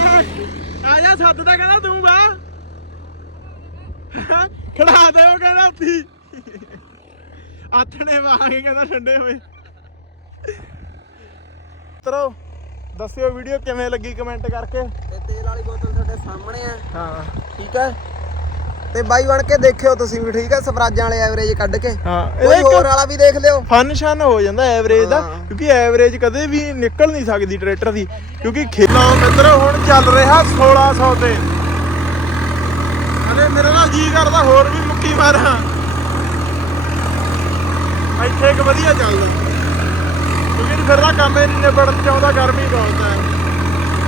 Speaker 1: ਆ ਜਾ ਸੱਤ ਤਾਂ ਕਹਿੰਦਾ ਤੂੰ ਬਾ ਖੜਾ ਦੇ ਉਹ ਕਹਿੰਦਾ ਉੱਤੀ ਆਥਣੇ ਵਾਂਗੇ ਕਹਿੰਦਾ ਠੰਡੇ ਹੋਏ। ਤਰੋ ਦੱਸਿਓ ਵੀਡੀਓ ਕਿਵੇਂ ਲੱਗੀ ਕਮੈਂਟ ਕਰਕੇ।
Speaker 2: ਤੇ ਤੇਲ ਵਾਲੀ ਬੋਤਲ ਤੁਹਾਡੇ ਸਾਹਮਣੇ ਆ।
Speaker 1: ਹਾਂ।
Speaker 2: ਠੀਕ ਹੈ ਤੇ ਬਾਈ ਬਣ ਕੇ ਦੇਖਿਓ ਤੁਸੀਂ ਵੀ ਠੀਕ ਹੈ ਸਵਰਾਜਾਂ ਵਾਲੇ ਐਵਰੇਜ ਕੱਢ ਕੇ।
Speaker 1: ਹਾਂ
Speaker 2: ਕੋਈ ਹੋਰ ਵਾਲਾ ਵੀ ਦੇਖ ਲਿਓ।
Speaker 1: ਫੰਕਸ਼ਨ ਹੋ ਜਾਂਦਾ ਐਵਰੇਜ ਦਾ। ਕਿਉਂਕਿ ਐਵਰੇਜ ਕਦੇ ਵੀ ਨਿਕਲ ਨਹੀਂ ਸਕਦੀ ਟਰੈਕਟਰ ਦੀ ਕਿਉਂਕਿ ਖੇਲਾਂ ਮਿੱਤਰੋ ਹੁਣ ਚੱਲ ਰਿਹਾ 1600 ਤੇ। ਅਰੇ ਮੇਰਾ ਨਾ ਜੀ ਕਰਦਾ ਹੋਰ ਵੀ ਮੁੱਕੀ ਮਾਰਾਂ। ਇੱਥੇ ਇੱਕ ਵਧੀਆ ਚੱਲਦਾ। ਕਿਉਂਕਿ ਫਿਰ ਦਾ ਕੰਮ ਹੀ ਨਹੀਂ ਨਿਬੜਨ ਚਾਹੁੰਦਾ, ਗਰਮੀ ਬਹੁਤ ਹੈ।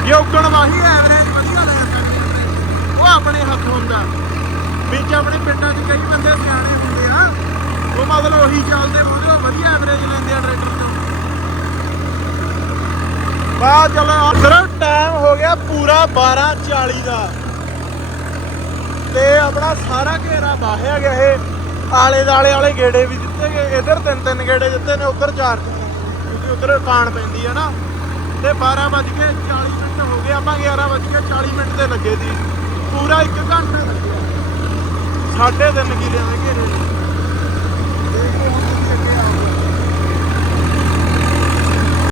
Speaker 1: ਜੇ ਉੱਗਣ ਵਾਹੀ ਐਵਰੇਜ ਵਧੀਆ ਲੈ ਸਕਦੇ ਉਹ ਆਪਣੇ ਹੱਥ ਹੁੰਦਾ। ਵਿੱਚ ਆਪਣੇ ਪਿੰਡਾਂ 'ਚ ਕਈ ਬੰਦੇ ਸਿਆਣੇ ਹੁੰਦੇ ਆ। ਉਹ ਮਤਲਬ ਉਹੀ ਚੱਲਦੇ ਮੁੰਡੇ ਵਧੀਆ ਐਵਰੇਜ ਲੈਂਦੇ ਆ ਟਰੈਕਟਰ ਤੋਂ ਬਾ ਚਲੋ ਅੰਦਰ ਟਾਈਮ ਹੋ ਗਿਆ ਪੂਰਾ 12:40 ਦਾ। ਤੇ ਆਪਣਾ ਸਾਰਾ ਘੇਰਾ ਬਾਹਿਆ ਗਿਆ ਇਹ। ਆਲੇ ਦਾਲੇ ਵਾਲੇ ਗੇੜੇ ਵੀ ਦਿੱਤੇ ਗਏ। ਇਧਰ ਤਿੰਨ ਤਿੰਨ ਗੇੜੇ ਦਿੱਤੇ ਨੇ, ਉਧਰ ਚਾਰ ਕਿਉਂਕਿ ਉਧਰ ਕਾਣ ਪੈਂਦੀ ਹੈ ਨਾ, ਤੇ 12 ਵੱਜ ਕੇ 40 ਮਿੰਟ ਹੋ ਗਏ, ਆਪਾਂ 11 ਵੱਜ ਕੇ 40 ਮਿੰਟ ਤੇ ਲੱਗੇ ਸੀ। ਪੂਰਾ 1 ਘੰਟੇ ਲੱਗਿਆ। ਸਾਢੇ ਤਿੰਨ ਕਿਲਿਆਂ ਦੇ ਘੇਰੇ